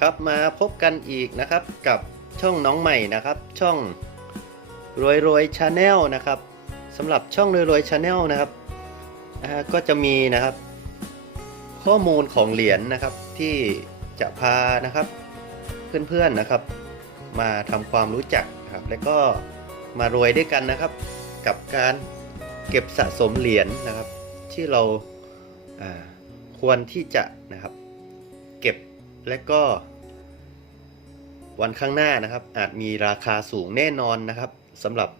ครับมาพบกันอีกนะครับกับช่องน้องใหม่นะครับ ช่องรวยรวยชาแนลนะครับสำหรับช่องรวยรวยชาแนลนะครับก็จะมีนะครับ ข้อมูลของเหรียญนะครับที่จะพานะครับเพื่อนๆนะครับ มาทำความรู้จักครับและก็มารวยด้วยกันนะครับ กับการเก็บสะสมเหรียญนะครับ ที่เราควรที่จะนะครับ และก็ วันข้างหน้านะครับ อาจมีราคาสูงแน่นอนนะครับสำหรับ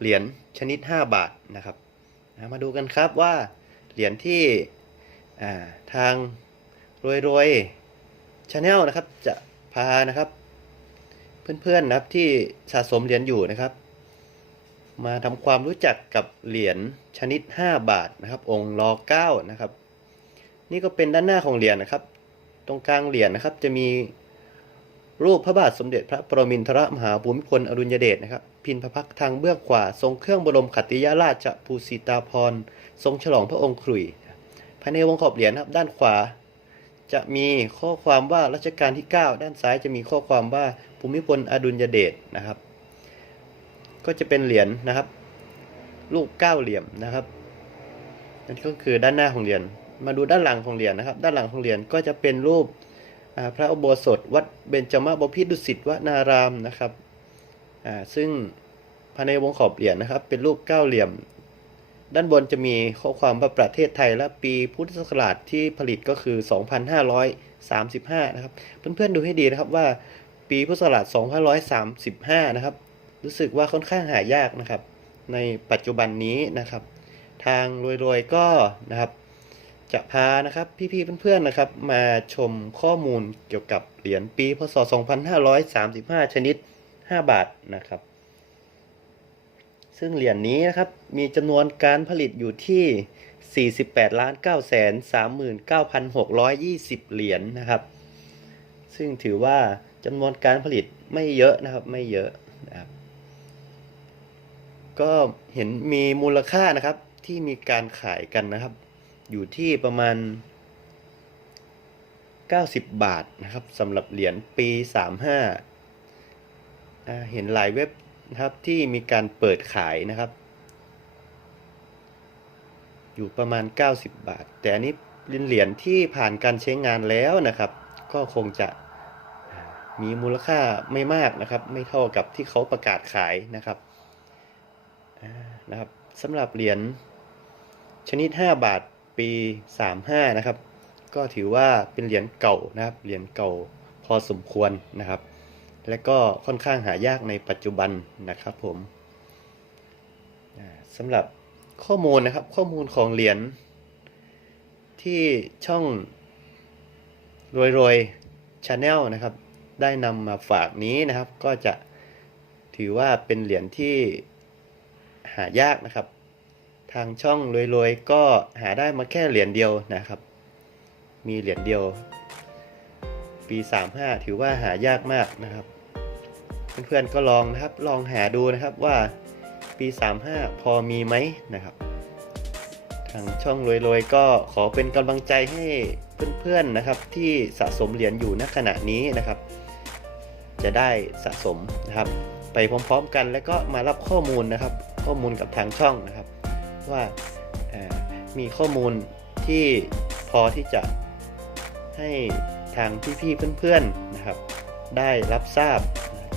เหรียญชนิด 5 บาทนะครับมาดูกันครับว่าเหรียญที่าทางรวยรวยชาแนลนะครับจะพานะครับ เพื่อนๆนะครับที่สะสมเหรียญอยู่นะครับ มาทำความรู้จักกับเหรียญชนิด 5 บาทนะครับ องค์รอ9นะครับ นี่ก็เป็นด้านหน้าของเหรียญนะครับ ตรงกลางเหรียญนะครับ จะมีรูปพระบาทสมเด็จพระปรมินทรมหาภูมิพลอดุลยเดชนะครับ พินพระพักทางเบื้องขวา ทรงเครื่องบรมขัตติยราชภูสิตาภรทรงฉลองพระองค์ขลุ่ยภายในวงขอบเหรียญนะครับด้านขวา จะมีข้อความว่ารัชกาลที่ 9 ด้านซ้ายจะมีข้อความว่าภูมิพลอดุลยเดชนะครับ ก็จะเป็นเหรียญนะครับลูกเก้าเหลี่ยมนะครับนั่นก็คือด้านหน้าของเหรียญ มาดูด้านหลังของเหรียญนะครับ ด้านหลังของเหรียญก็จะเป็นรูปพระอุโบสถ วัดเบญจมบพิตรดุสิตวนารามนะครับซึ่งภายในวงขอบเหรียญนะครับ เป็นรูปเก้าเหลี่ยม ด้านบนจะมีข้อความว่าประเทศไทยและปีพุทธศักราชที่ผลิตก็คือ 2535 นะครับ เพื่อนๆดูให้ดีนะครับว่าปีพุทธศักราช 2535 นะครับ รู้สึกว่าค่อนข้างหายากนะครับ ในปัจจุบันนี้นะครับ ทางรวยๆก็นะครับ จะพานะครับพี่ๆเพื่อนๆนะครับ มาชมข้อมูลเกี่ยวกับเหรียญปีพศ 2535 ชนิด 5 บาทนะครับ ซึ่งเหรียญนี้นะครับมีจำนวนการผลิตอยู่ที่ 48ล้าน9 3 9 6 2 0 เหรียญนะครับ ซึ่งถือว่าจำนวนการผลิตไม่เยอะนะครับไม่เยอะนะครับ ก็เห็นมีมูลค่านะครับที่มีการขายกันนะครับ อยู่ที่ประมาณ 90 บาทนะครับสำหรับเหรียญปี 35อ่าเห็นหลายเว็บนะครับที่มีการเปิดขายนะครับ อยู่ประมาณ 90 บาท แต่อันนี้เป็นเหรียญที่ผ่านการใช้งานแล้วนะครับ ก็คงจะมีมูลค่าไม่มากนะครับ ไม่เท่ากับที่เขาประกาศขายนะครับนะครับสำหรับเหรียญชนิด 5 บาท ปี 35 นะครับ ก็ถือว่าเป็นเหรียญเก่านะครับ เหรียญเก่าพอสมควรนะครับ และก็ค่อนข้างหายากในปัจจุบันนะครับผมสำหรับข้อมูลนะครับ ข้อมูลของเหรียญที่ช่องรวยรวยชาแนลนะครับ ได้นำมาฝากนี้นะครับ ก็จะถือว่าเป็นเหรียญที่หายากนะครับ ทางช่องรวยๆก็หาได้มาแค่เหรียญเดียวนะครับ มีเหรียญเดียว ปี 35 ถือว่าหายากมากนะครับ เพื่อนๆก็ลองนะครับลองหาดูนะครับว่าปี 35 พอมีไหมนะครับ ทางช่องรวยๆก็ขอเป็นกำลังใจให้เพื่อนๆนะครับ ที่สะสมเหรียญอยู่ณขณะนี้นะครับ จะได้สะสมนะครับ ไปพร้อมๆกันแล้วก็มารับข้อมูลนะครับ ข้อมูลกับทางช่องนะครับ ว่ามีข้อมูลที่พอที่จะให้ทางพี่ๆเพื่อนๆนะครับ ได้รับทราบ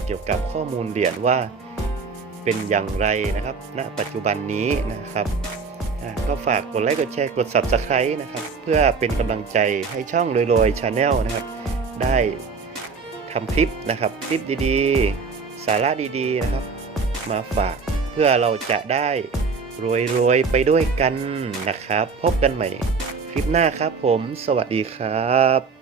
เกี่ยวกับข้อมูลเหรียญว่าเป็นอย่างไรนะครับ ณ ปัจจุบันนี้นะครับ ก็ฝากกดไลค์ กดแชร์ กด Subscribe นะครับ เพื่อเป็นกำลังใจให้ช่องรวยๆชาแนลนะครับ ได้ทำคลิปนะครับ คลิปดีๆ สาระดีๆ นะครับ มาฝากเพื่อเราจะได้ รวยๆไปด้วยกันนะครับ พบกันใหม่คลิปหน้าครับผม สวัสดีครับ